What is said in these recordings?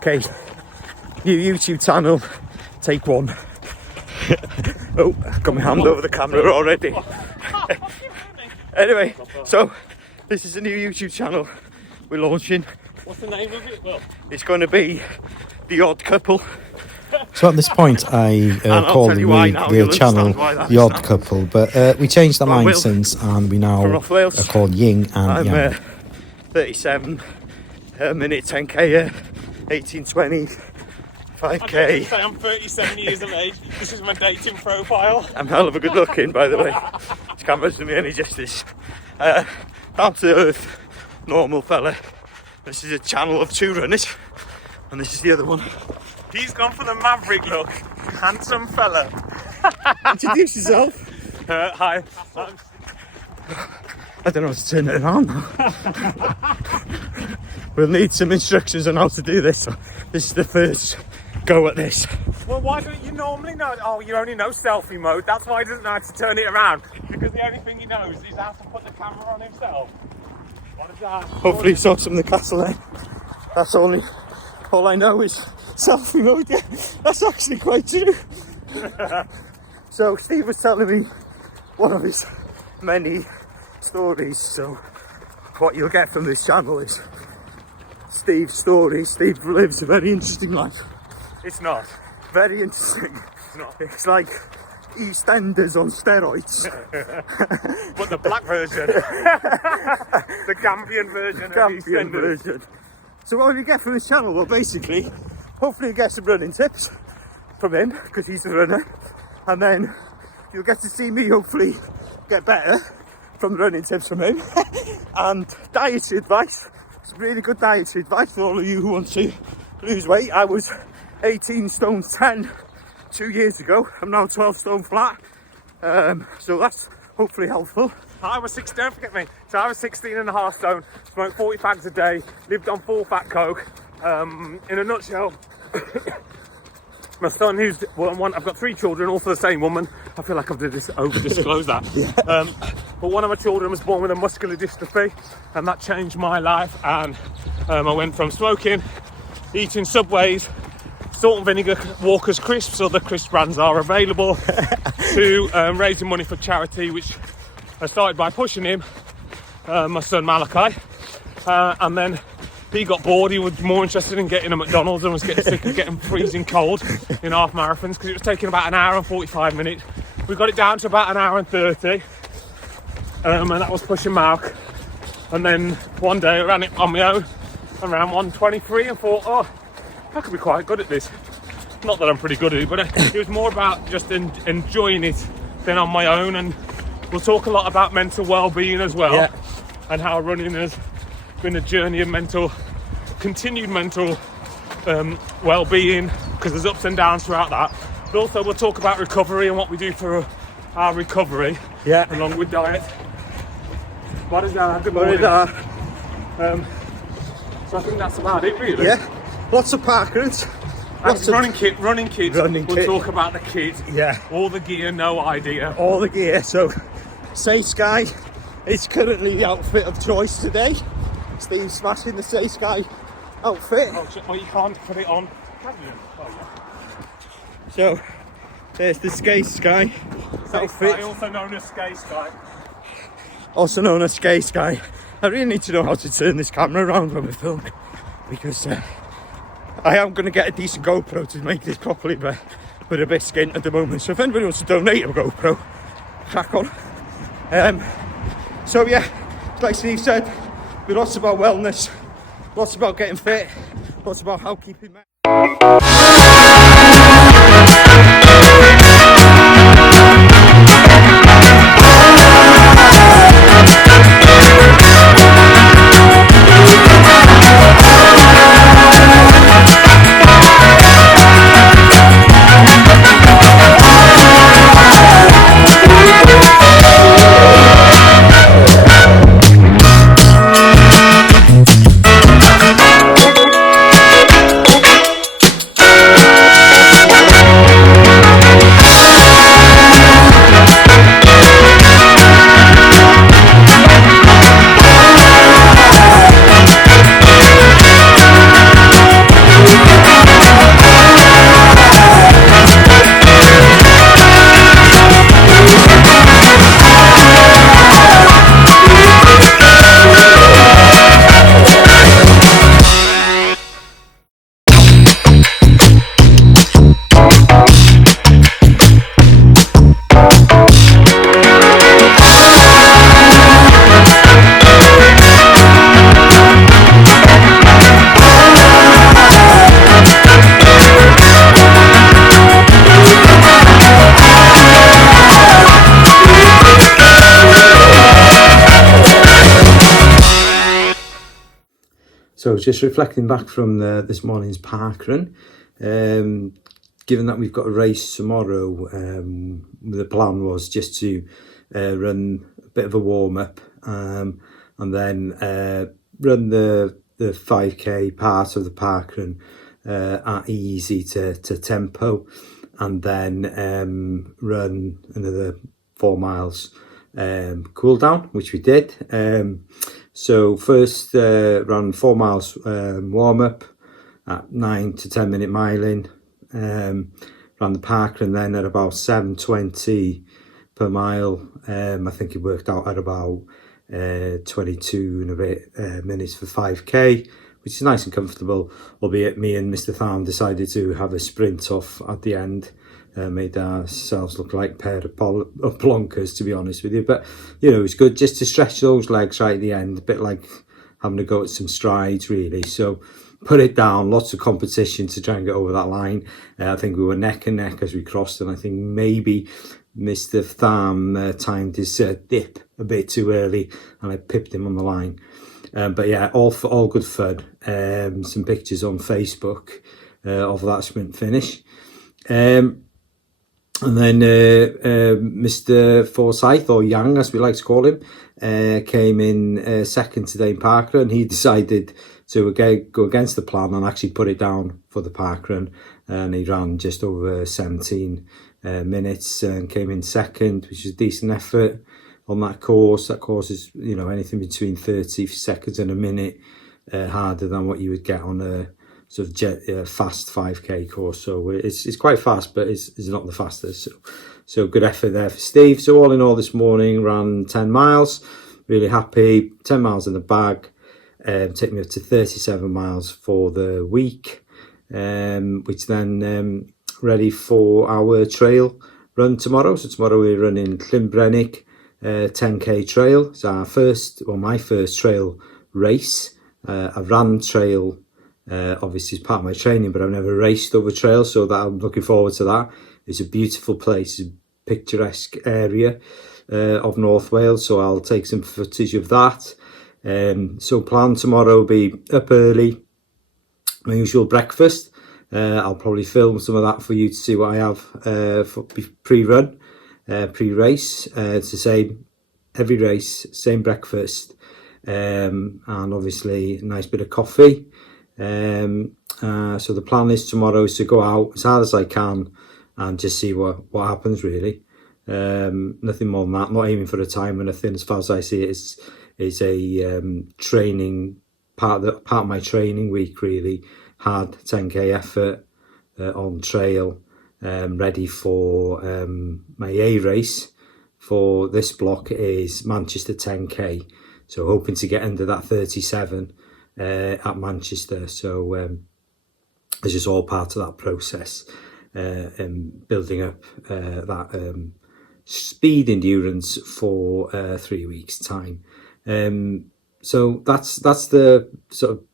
Okay, new YouTube channel, take one. Oh, I've got my hand over the camera already. Anyway, so this is a new YouTube channel we're launching. What's the name of it? Well, it's going to be The Odd Couple. So at this point, I called the channel The Odd Couple, but we changed our mind since, and we now are called Yin and Yang. 37 minute 10k, 1820, 5k. I'm 37 years of age. This is my dating profile. I'm hell of a good looking, by the way. This camera's doing me any justice. Down to earth, normal fella. This is a channel of 2 runners, and this is the other one. He's gone for the maverick look. Handsome fella. Introduce yourself. Hi. I don't know how to turn it around now. We'll need some instructions on how to do this. So this is the first go at this. Well, why don't you normally know? Oh, you only know selfie mode. That's why he doesn't know how to turn it around. Because the only thing he knows is how to put the camera on himself. What is that? Hopefully he saw some of the castle there. That's all I know is selfie mode. Yeah, that's actually quite true. So Steve was telling me one of his many stories. So what you'll get from this channel is Steve's story. Steve lives a very interesting life. It's not. Very interesting. It's not. It's like EastEnders on steroids. But the black version. The Gambian version of EastEnders. So what will you get from this channel? Well, basically, hopefully you get some running tips from him, because he's a runner. And then you'll get to see me hopefully get better from the running tips from him. And dietary advice. It's really good dietary advice for all of you who want to lose weight. I was 18 stone 10 2 years ago. I'm now 12 stone flat. So that's hopefully helpful. I was 16, don't forget me. So I was 16 and a half stone, smoked 40 fags a day, lived on full fat coke. In a nutshell, my son, I've got 3 children, all for the same woman. I feel like I've over-disclosed that. Yeah. But one of my children was born with a muscular dystrophy, and that changed my life. And I went from smoking, eating Subways, salt and vinegar Walker's crisps, other crisp brands are available, to raising money for charity, which I started by pushing him, my son Malachi, and then he got bored. He was more interested in getting a McDonald's and was getting sick of getting freezing cold in half marathons, because it was taking about an hour and 45 minutes. We got it down to about an hour and 30, and that was pushing Mark. And then one day I ran it on my own, around 1:23, and thought, oh, I could be quite good at this. Not that I'm pretty good at it, but it was more about just enjoying it than on my own. And we'll talk a lot about mental well-being as well, yeah, and how running has been a journey of continued mental well-being, because there's ups and downs throughout that. But also we'll talk about recovery and what we do for our recovery, yeah, along with diet. What is that? Good morning. So I think that's about it, really. Yeah, lots of parkers. Running kit. We'll talk about the kit. Yeah. All the gear, no idea. All the gear. So, Say Sky is currently the outfit of choice today. Steve's smashing the Say Sky outfit. Oh, you can't put it on. Oh, yeah. So, there's the Say Sky outfit. Sky, also known as Skate Sky. Also known as Skate Sky. I really need to know how to turn this camera around when we're filming, because I am going to get a decent GoPro to make this properly, but we're a bit skint at the moment. So if anybody wants to donate a GoPro, crack on. So yeah, like Steve said, we're lots about wellness, lots about getting fit, lots about how keeping... just reflecting back from this morning's park run. Given that we've got a race tomorrow, the plan was just to run a bit of a warm-up, and then run the 5k part of the park run at easy to tempo, and then run another 4 miles cool down, which we did. So first ran 4 miles warm up at 9 to 10 minute miling, ran the park, and then at about 7:20 per mile, I think it worked out at about 22 and a bit minutes for 5k, which is nice and comfortable, albeit me and Mr. Tham decided to have a sprint off at the end. Made ourselves look like a pair of plonkers, to be honest with you, but you know, it's good just to stretch those legs right at the end, a bit like having to go at some strides really. So put it down, lots of competition to try and get over that line. I think we were neck and neck as we crossed, and I think maybe Mr. Tham timed his dip a bit too early and I pipped him on the line. But yeah, all good fun. Some pictures on Facebook of that sprint finish. And then Mr. Forsyth, or Yang as we like to call him, came in second today in parkrun. He decided to go against the plan and actually put it down for the parkrun, and he ran just over 17 minutes and came in second, which is a decent effort on that course. That course is, you know, anything between 30 seconds and a minute harder than what you would get on a sort of fast 5k course. So it's quite fast, but it's not the fastest. So good effort there for Steve. So all in all, this morning ran 10 miles. Really happy. 10 miles in the bag. Take me up to 37 miles for the week, which then ready for our trail run tomorrow. So tomorrow we're running Llynbrennig 10k trail. It's my first trail race. I've ran trail obviously as part of my training, but I've never raced over trail, so that I'm looking forward to that. It's a beautiful place, a picturesque area of North Wales, so I'll take some footage of that. So plan tomorrow will be up early, my usual breakfast. I'll probably film some of that for you to see what I have for pre-run, pre-race. It's the same every race, same breakfast, and obviously a nice bit of coffee. So the plan is tomorrow is to go out as hard as I can and just see what happens really. Nothing more than that. Not aiming for a time or nothing. As far as I see it, it's a training part of my training week really. Hard 10k effort on trail, ready for my A race for this block is Manchester 10k. So hoping to get under that 37 at Manchester. So it's just all part of that process and building up that speed endurance for 3 weeks time. So that's the sort of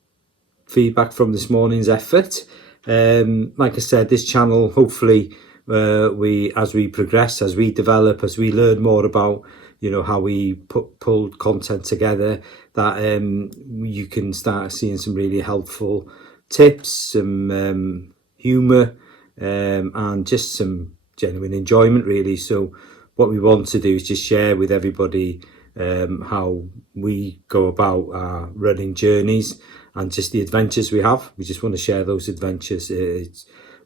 feedback from this morning's effort. Like I said, this channel, hopefully as we progress, as we develop, as we learn more about, you know, how we pull content together, that you can start seeing some really helpful tips, some humour, and just some genuine enjoyment really. So what we want to do is just share with everybody how we go about our running journeys and just the adventures we have. We just want to share those adventures.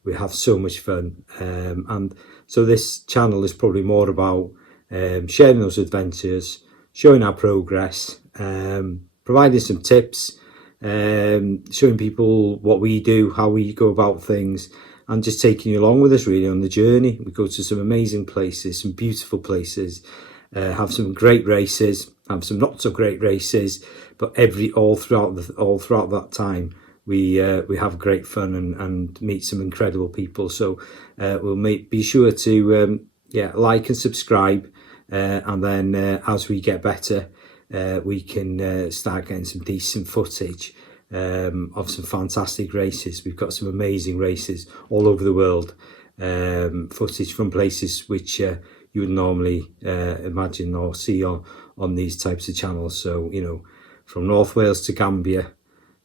We have so much fun, and so this channel is probably more about sharing those adventures, showing our progress, providing some tips, showing people what we do, how we go about things, and just taking you along with us really on the journey. We go to some amazing places, some beautiful places, have some great races, have some not so great races, but all throughout that time we have great fun and meet some incredible people. So be sure to like and subscribe, and then as we get better, we can start getting some decent footage of some fantastic races. We've got some amazing races all over the world, footage from places which you would normally imagine or see on these types of channels. So, you know, from North Wales to Gambia,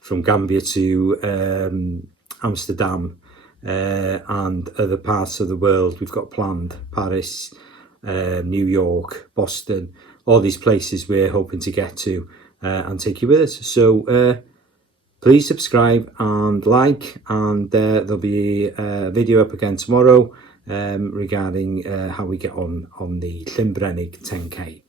from Gambia to Amsterdam and other parts of the world we've got planned. Paris, New York, Boston, all these places we're hoping to get to and take you with us. So please subscribe and like, and there'll be a video up again tomorrow regarding how we get on the Llynbrennig 10k.